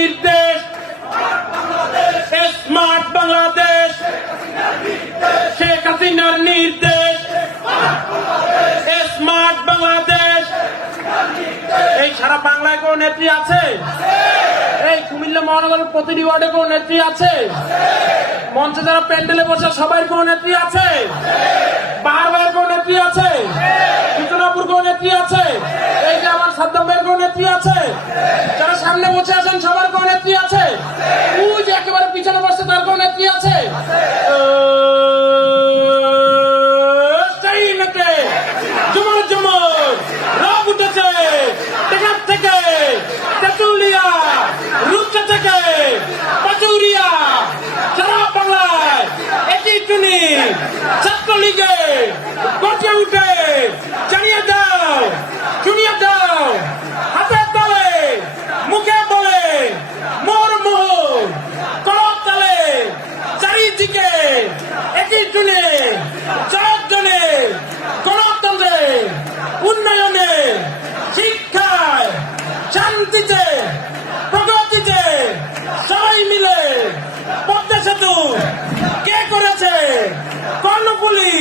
নির্দেশ, স্মার্ট বাংলাদেশ, শেখ হাসিনার নির্দেশ, স্মার্ট বাংলাদেশ। এই সারা বাংলায় কোন নেত্রী আছে? এই কুমিল্লা মহানগরের প্রতিটি ওয়ার্ডে কোন নেত্রী আছে? মঞ্চে যারা প্যান্ডেলে বসে সবাই কোন নেত্রী আছে? বাহার কোন নেত্রী আছে? সূচনাপুর কোন নেত্রী আছে? এই যে আমার সাদ্দাম ভাইয়ের কোন নেত্রী আছে? যারা সামনে বসে আছেন সবার কোন নেত্রী আছে? ওই যে একেবারে পিছনে বসছে তার কোন নেত্রী আছে? জমর জমর রব উঠেছে টেকার থেকে, তেতুলিয়া, রূপসা থেকে, পাচুরিয়া, সারা বাংলায় একই টুনি ছাত্রলীগে গর্জে উঠে জানিয়ে দাও, শুনিয়ে দাও, হাতের তালে, মুখে বলে, মোর মোহর, করত তালে, চারিদিকে একই টুনি জনে গণতন্ত্রে, উন্নয়নে, শিক্ষায়, শান্তিতে, প্রগতিতে সবাই মিলে পদ্মা সেতু কে করেছে? কর্ণফুলী